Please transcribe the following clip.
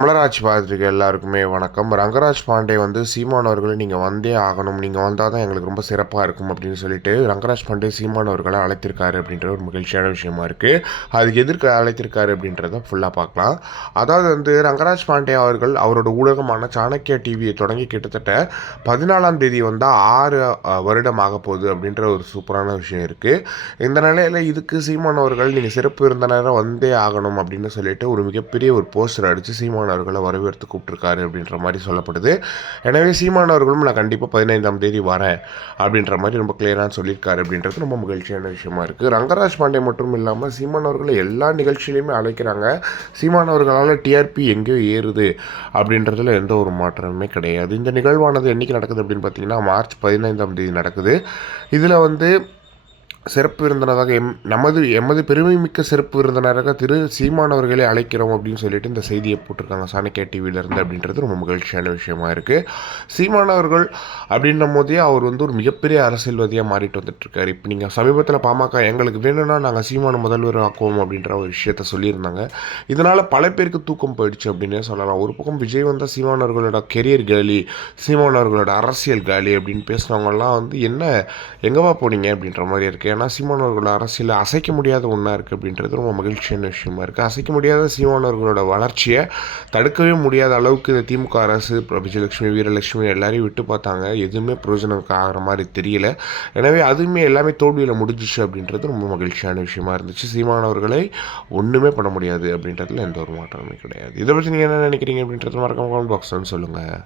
மலராஜ் பார்த்துருக்க எல்லாருக்குமே வணக்கம். ரங்கராஜ் பாண்டே வந்து சீமான் அவர்களை நீங்கள் வந்தே ஆகணும். நீங்கள் வந்தால் தான் எங்களுக்கு ரொம்ப சிறப்பாக இருக்கும் அப்படின்னு சொல்லிட்டு ரங்கராஜ் பாண்டே சீமான் அவர்களை அழைத்திருக்காரு அப்படின்ற ஒரு மகிழ்ச்சியான விஷயமா இருக்குது அதுக்கு எதிர்க்க அழைத்திருக்காரு அப்படின்றத ஃபுல்லாக பார்க்கலாம். அதாவது வந்து ரங்கராஜ் பாண்டே அவர்கள் அவரோட ஊடகமான சாணக்கியா டிவியை தொடங்கி கிட்டத்தட்ட பதினாலாம் தேதி வந்தால் ஆறு வருடம் ஆக போகுது அப்படின்ற ஒரு சூப்பரான விஷயம் இருக்குது இந்த நிலையில் இதுக்கு சீமான் அவர்கள் நீங்கள் சிறப்பு இருந்த நேரம் வந்தே ஆகணும் அப்படின்னு சொல்லிட்டு ஒரு மிகப்பெரிய ஒரு போஸ்டர் அடித்து சீமான் அவர்களை வரவேற்று கூப்பிட்டுருக்காரு அப்படின்ற மாதிரி சொல்லப்படுது. எனவே சீமான் அவர்களும் நான் கண்டிப்பாக பதினைந்தாம் தேதி வரேன் அப்படின்ற மாதிரி ரொம்ப கிளியராக சொல்லியிருக்காரு அப்படின்றது ரொம்ப மகிழ்ச்சியான விஷயமா இருக்குது ரங்கராஜ் பாண்டே மட்டும் இல்லாமல் சீமான் அவர்களை எல்லா நிகழ்ச்சியிலையுமே அழைக்கிறாங்க. சீமான் அவர்களால் டிஆர்பி எங்கேயோ ஏறுது அப்படின்றதுல எந்த ஒரு மாற்றமுமே கிடையாது. இந்த நிகழ்வானது என்றைக்கு நடக்குது அப்படின்னு பார்த்தீங்கன்னா மார்ச் பதினைந்தாம் தேதி நடக்குது. இதில் வந்து சிறப்பு விருந்தினராக எம் நமது எமது பெருமைமிக்க சிறப்பு விருந்தினராக திரு சீமானவர்களை அழைக்கிறோம் அப்படின்னு சொல்லிட்டு இந்த செய்தியை போட்டிருக்காங்க. சாணக்கியா டிவியிலேருந்து அப்படின்றது ரொம்ப மகிழ்ச்சியான விஷயமா இருக்குது சீமானவர்கள் அப்படின்னும் போதே அவர் வந்து ஒரு மிகப்பெரிய அரசியல்வாதியாக மாறிட்டு வந்துட்டுருக்காரு இப்போ நீங்கள் சமீபத்தில் பாமக எங்களுக்கு வேணும்னா நாங்கள் சீமான முதல்வர் ஆக்குவோம் அப்படின்ற ஒரு விஷயத்த சொல்லியிருந்தாங்க. இதனால் பல பேருக்கு தூக்கம் போயிடுச்சு அப்படின்னே சொல்லலாம். ஒரு பக்கம் விஜய் வந்தால் சீமானவர்களோட கெரியர் காலி சீமானவர்களோட அரசியல் காலி அப்படின்னு பேசுனவங்கலாம் வந்து என்ன எங்கேவா போனீங்க? அப்படின்ற மாதிரி இருக்குது ஏன்னா சீமானவர்களோட அரசியல் அசைக்க முடியாத ஒன்றா இருக்குது அப்படின்றது ரொம்ப மகிழ்ச்சியான விஷயமா இருக்குது அசைக்க முடியாத சீமானவர்களோட வளர்ச்சியை தடுக்கவே முடியாத அளவுக்கு இந்த திமுக அரசு விஜயலட்சுமி வீரலட்சுமி எல்லாரையும் விட்டு பார்த்தாங்க. எதுவுமே பிரயோஜனம் ஆகிற மாதிரி தெரியல. எனவே அதுவுமே எல்லாமே தோல்வியில் முடிஞ்சிச்சு அப்படின்றது ரொம்ப மகிழ்ச்சியான விஷயமா இருந்துச்சு. சீமானவர்களை ஒன்றுமே பண்ண முடியாது அப்படின்றதுல எந்த ஒரு மாற்றமும் கிடையாது. இதை பற்றி நீங்கள் என்ன நினைக்கிறீங்க அப்படின்றது மறக்காம கமெண்ட் பாக்ஸ் சொல்லுங்கள்